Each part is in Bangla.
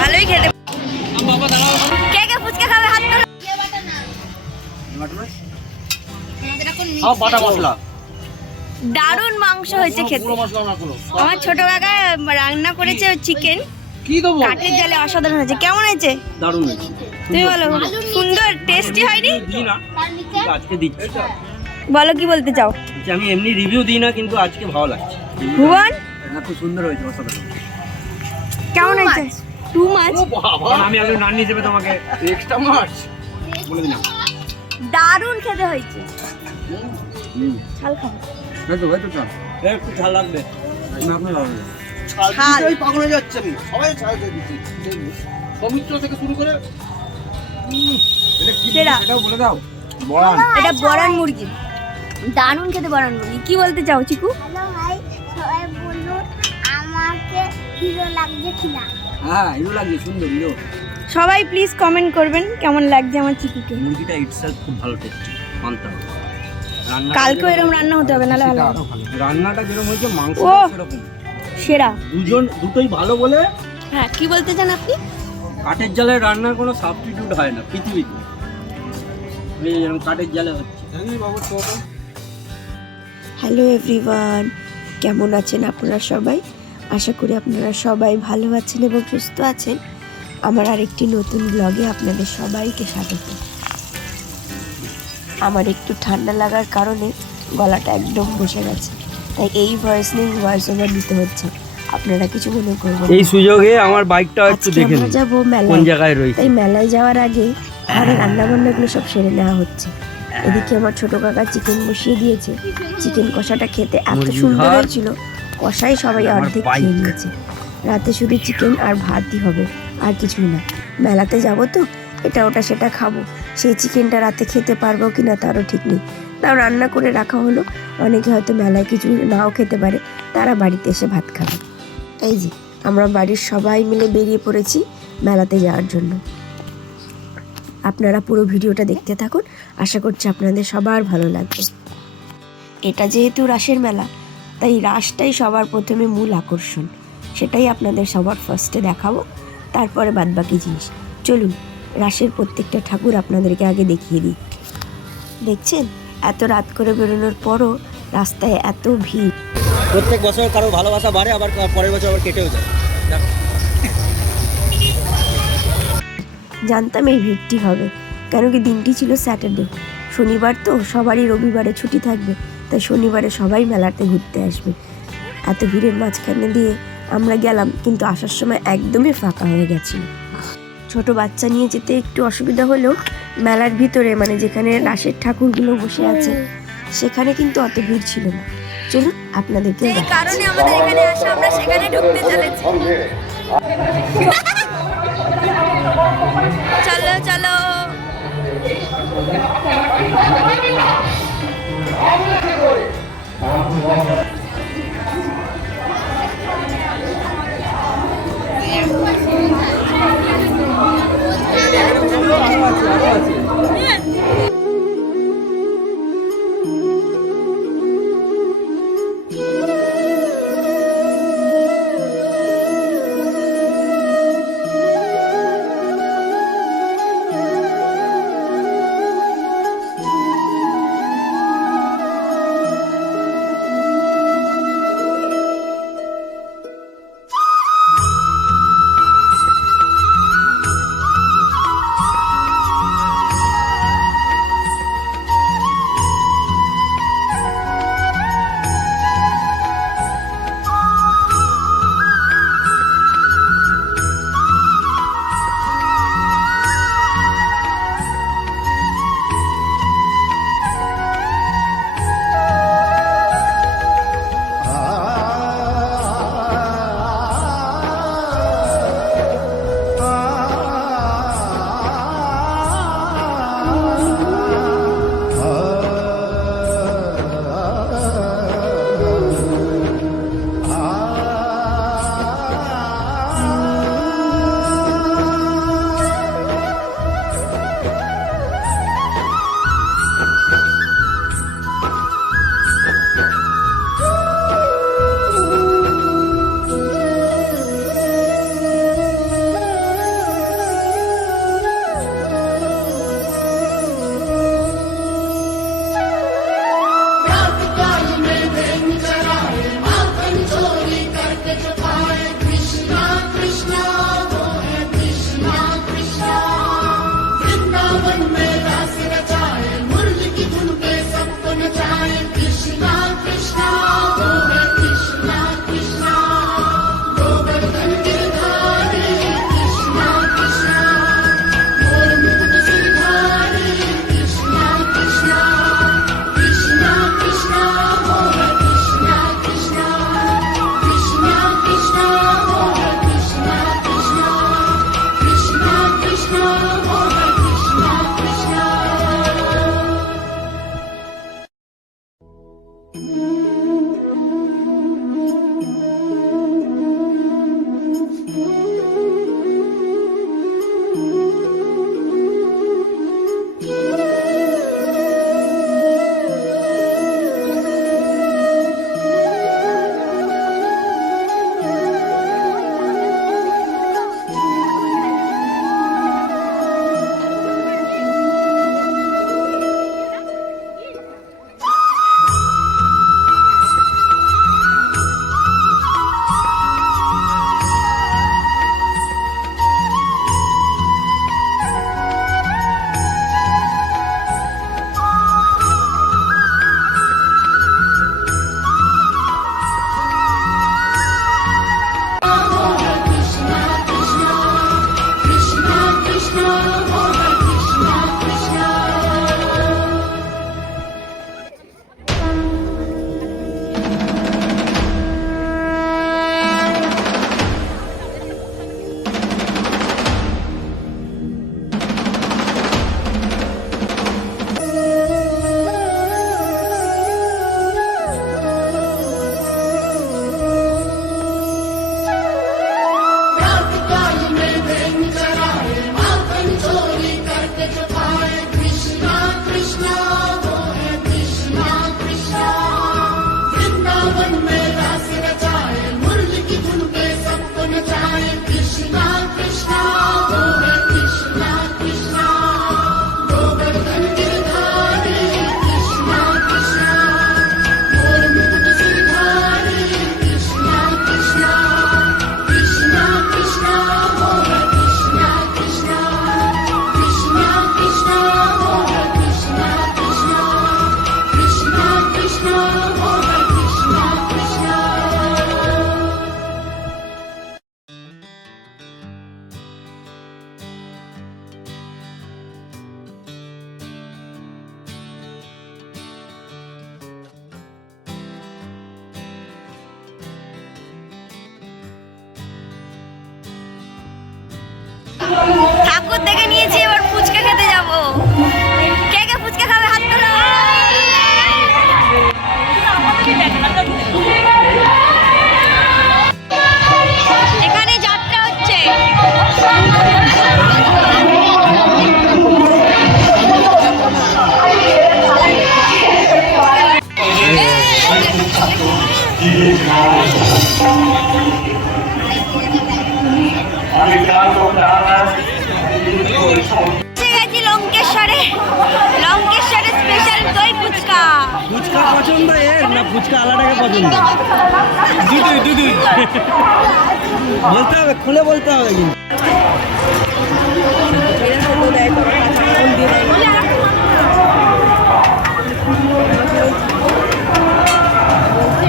ভালোই খেতে কে কে ফুচকা খাবে? হাত তোলো। বাটা মশলা। দারুণ মাংস হয়েছে খেতে। আমার ছোট কাকা রান্না করেছে চিকেন কি দেবো? কাঠের জালে অসাধারণ হয়েছে। কেমন হয়েছে? দারুণ। তুমি বলো সুন্দর টেস্টি হয়নি? আজকে দিচ্ছি। বলো কি বলতে চাও? আমি এমনি রিভিউ দিই না কিন্তু আজকে ভালো লাগছে। ভুবন? না খুব সুন্দর হয়েছে অসাধারণ। কেমন হয়েছে? টু মাছ আমি একজন রান্নি হিসেবে তোমাকে এক্সট্রা মাছ বলে দিলাম। দারুণ খেতে হয়েছে। হুম। ঝাল খাব। হয়তো হয়তো চল। একটু ঝাল লাগবে। না আপনার লাগবে। ঝাল। পাগল যাচ্ছে আমি। সবাই ছাড় দিয়ে দিচ্ছি সৌমিত্র থেকে শুরু করে এটাও বলে দাও। বড়ান এটা মুরগি। দারুণ খেতে বরান মুরগি। কি বলতে চাও চিকু? হ্যালো ভাই সবাই বলুন আমাকে হিরো লাগছে কিনা? হ্যাঁ হিরো লাগছে সুন্দর হিরো সবাই প্লিজ কমেন্ট করবেন কেমন লাগছে আমার চিকুকে। মুরগিটা ইটসেলফ খুব ভালো টেস্টি মানতে হবে। কালকেও এরকম রান্না হতে হবে নাহলে ভালো। রান্নাটা যেরকম হয়েছে মাংস সেরকম সেরা। দুজন দুটোই ভালো বলে হ্যাঁ কি বলতে চান আপনি? কাঠের জালে রান্নার কোনো সাবস্টিটিউট হয় না পৃথিবীতে। এই যেরকম কাঠের জালে হচ্ছে। হ্যালো এভরিওয়ান কেমন আছেন আপনারা সবাই? আশা করি আপনারা সবাই ভালো আছেন এবং সুস্থ আছেন। আমার আরেকটি নতুন ব্লগে আপনাদের সবাইকে স্বাগত। আমার একটু ঠান্ডা লাগার কারণে গলাটা একদম বসে গেছে। তাই এই ভয়েস নিয়ে ভয়েস ওভার দিতে হচ্ছে। আপনারা কিছু মনে করবেন এই সুযোগে আমার বাইকটা একটু দেখে নিন যাব কোন জায়গায় রয়েছে। তাই মেলায় যাওয়ার আগে ঘরে রান্না বান্নাগুলো সব সেরে নেওয়া হচ্ছে। এদিকে আমার ছোট কাকা চিকেন বসিয়ে দিয়েছে। চিকেন কষাটা খেতে এত সুন্দর হয়েছিল। কষাই সবাই অর্ধেক খেয়ে নিয়েছে। রাতে শুধু চিকেন আর ভাতই হবে আর কিছুই না। মেলাতে যাব তো এটা ওটা সেটা খাব। সেই চিকেনটা রাতে খেতে পারব কি না তারও ঠিক নেই। তাও রান্না করে রাখা হলো অনেকে হয়তো মেলায় কিছু নাও খেতে পারে তারা বাড়িতে এসে ভাত খাবে। এই যে আমরা বাড়ির সবাই মিলে বেরিয়ে পড়েছি মেলাতে যাওয়ার জন্য। আপনারা পুরো ভিডিওটা দেখতে থাকুন আশা করছি আপনাদের সবার ভালো লাগবে। এটা যেহেতু রাসের মেলা তাই রাসটাই সবার প্রথমে মূল আকর্ষণ। সেটাই আপনাদের সবার ফার্স্টে দেখাবো। তারপরে বাদবাকি জিনিস। চলুন রাসের প্রত্যেকটা ঠাকুর আপনাদেরকে আগে দেখিয়ে দিই। দেখছেন? এত রাত করে বেরোনোর পরও রাস্তায় এত ভিড়। প্রত্যেক বছর কারও ভালোবাসা বাড়ে আবার পরের বছর আবার কেটেও যায়। জানতাম এই ভিড়টি হবে। কেন কি দিনটি ছিল স্যাটারডে শনিবার তো সবারই রবিবারে ছুটি থাকবে। তাই শনিবারে সবাই মেলাতে ঘুরতে আসবে। এত ভিড়ের মাঝখানে দিয়ে আমরা গেলাম কিন্তু আসার সময় একদমই ফাঁকা হয়ে গেছিল ছোট বাচ্চা নিয়ে যেতে একটু অসুবিধা হলেও মেলার ভিতরে মানে যেখানে রাসের ঠাকুরগুলো বসে আছে সেখানে কিন্তু অত ভিড় ছিল না। চলুন আপনাদেরকে কারণে আমাদের এখানে আসা আমরা সেখানে ঢুকতে চলেছি। চলো চলো। Thank you. লঙ্কেশ্বরে লঙ্কেশ্বরে স্পেশাল দই ফুচকা। ফুচকা পছন্দ এর, না ফুচকা আলাদাকে পছন্দ? দুটোই দুটোই। বলতে হবে, খুলে বলতে হবে কিন্তু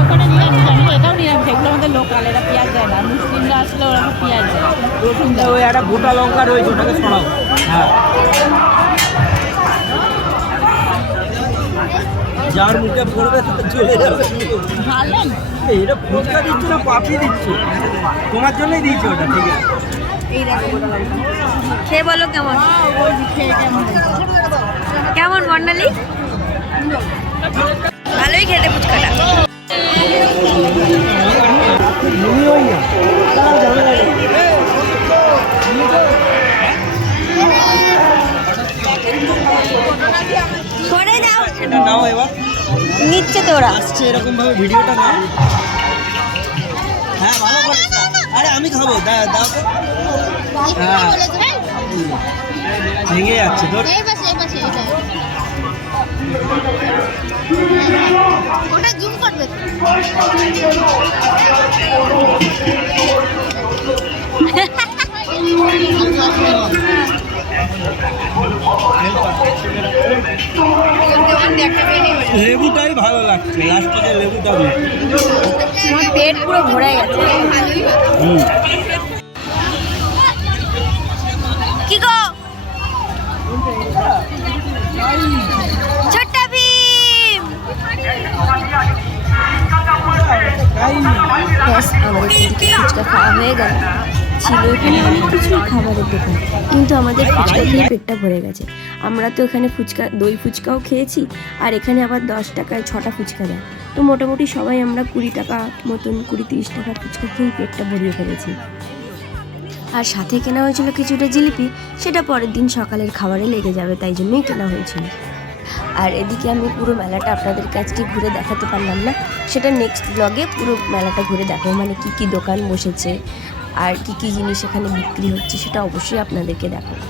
ওখানে নিরামিষ আমি তো এটাও নিরামিষ এগুলো আমাদের লোকাল এরা পেঁয়াজ দেয় না মুসলিমরা আসলে ওরা পেঁয়াজ দেয় রসুন দেয় ওই একটা গোটা ওটাকে সরাও হ্যাঁ যার মুখে পড়বে তার চলে যাবে না এটা ফুচকা দিচ্ছে না পাপড়ি দিচ্ছে তোমার জন্যই দিয়েছে ওটা ঠিক আছে খেয়ে বলো কেমন কেমন বর্ণালী ভালোই খেতে ফুচকাটা সরে যাও এটা নাও এবার। নিচ্ছে তো ওরা আসছে এরকম ভাবে ভিডিওটা নাও। হ্যাঁ ভালো করে আরে আমি খাব। দাও দাও হ্যাঁ। ভেঙে যাচ্ছে তোর। ওটা জুম করবে লেবুটাই ভালো লাগছে লাস্টে যে লেবুটা দিই আমার পেট পুরো ভরে গেছে। কি গো? ছোট্ট ভীম! ব্যাস আমাদের ফুচকা খাওয়া হয়ে গেল। ছিল, এখানে অনেক কিছুই খাবারের দোকান। কিন্তু আমাদের ফুচকা খেয়ে পেটটা ভরে গেছে। আমরা তো এখানে ফুচকা, দই ফুচকাও খেয়েছি, আর এখানে আবার দশ টাকায় ছটা ফুচকা দেয়। তো মোটামুটি সবাই আমরা কুড়ি টাকা মতন, কুড়ি তিরিশ টাকা ফুচকা খেয়েই পেটটা ভরিয়ে ফেলেছি। আর সাথে কেনা হয়েছিল কিছুটা জিলিপি, সেটা পরের দিন সকালের খাবারে লেগে যাবে, তাই জন্যই কেনা হয়েছিল। আর এদিকে আমি পুরো মেলাটা আপনাদের কাছকে ঘুরে দেখাতে পারলাম না। সেটা নেক্সট ব্লগে পুরো মেলাটা ঘুরে দেখাবো মানে কি কি দোকান বসেছে আর কি কি জিনিস এখানে বিক্রি হচ্ছে সেটা অবশ্যই আপনাদেরকে দেখাবো।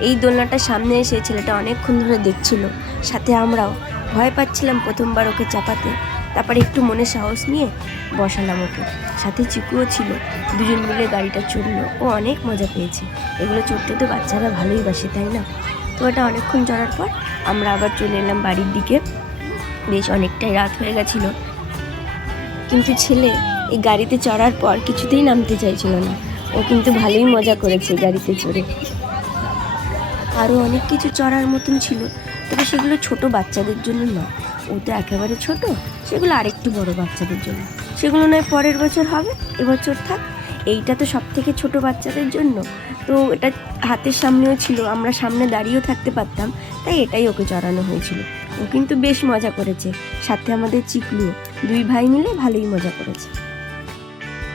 এই দোলনাটার সামনে এসে ছেলেটা অনেকক্ষণ ধরে দেখছিল। সাথে আমরাও ভয় পাচ্ছিলাম প্রথমবার ওকে চাপাতে। তারপরে একটু মনে সাহস নিয়ে বসালাম ওকে। সাথে চিকুও ছিল। দুজন মিলে গাড়িটা চড়লো। ও অনেক মজা পেয়েছে। এগুলো চড়তে তো বাচ্চারা ভালোই বাসে, তাই না? তো এটা অনেকক্ষণ চড়ার পর আমরা আবার চলে এলাম বাড়ির দিকে। বেশ অনেকটাই রাত হয়ে গেছিল। কিন্তু ছেলে এই গাড়িতে চড়ার পর কিছুতেই নামতে চাইছিল না। ও কিন্তু ভালোই মজা করেছে গাড়িতে চড়ে। আরও অনেক কিছু চড়ার মতন ছিল, তবে সেগুলো ছোট বাচ্চাদের জন্য নয়। ও তো একেবারে ছোট, সেগুলো আরেকটু বড় বাচ্চাদের জন্য। সেগুলো নয় পরের বছর হবে, এবছর থাক। এইটা তো সব থেকে ছোট বাচ্চাদের জন্য। তো এটা হাতের সামনেও ছিল, আমরা সামনে দাঁড়িয়েও থাকতে পারতাম, তাই এটাই ওকে চড়ানো হয়েছিল। ও কিন্তু বেশ মজা করেছে, সাথে আমাদের চিকলুও। দুই ভাই মিলে ভালোই মজা করেছে।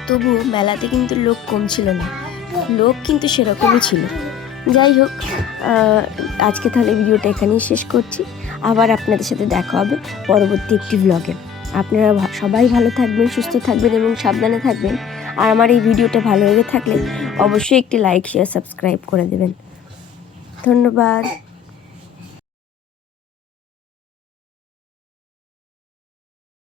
তবুও মেলাতে কিন্তু লোক কম ছিল না। লোক কিন্তু সেরকমই ছিল। যাই হোক আজকে তাহলে ভিডিওটা এখানেই শেষ করছি। আবার আপনাদের সাথে দেখা হবে পরবর্তী একটি ব্লগে আপনারা সবাই ভালো থাকবেন, সুস্থ থাকবেন এবং সাবধানে থাকবেন। আর আমার এই ভিডিওটা ভালো লেগে থাকলে অবশ্যই একটি লাইক শেয়ার সাবস্ক্রাইব করে দেবেন। ধন্যবাদ।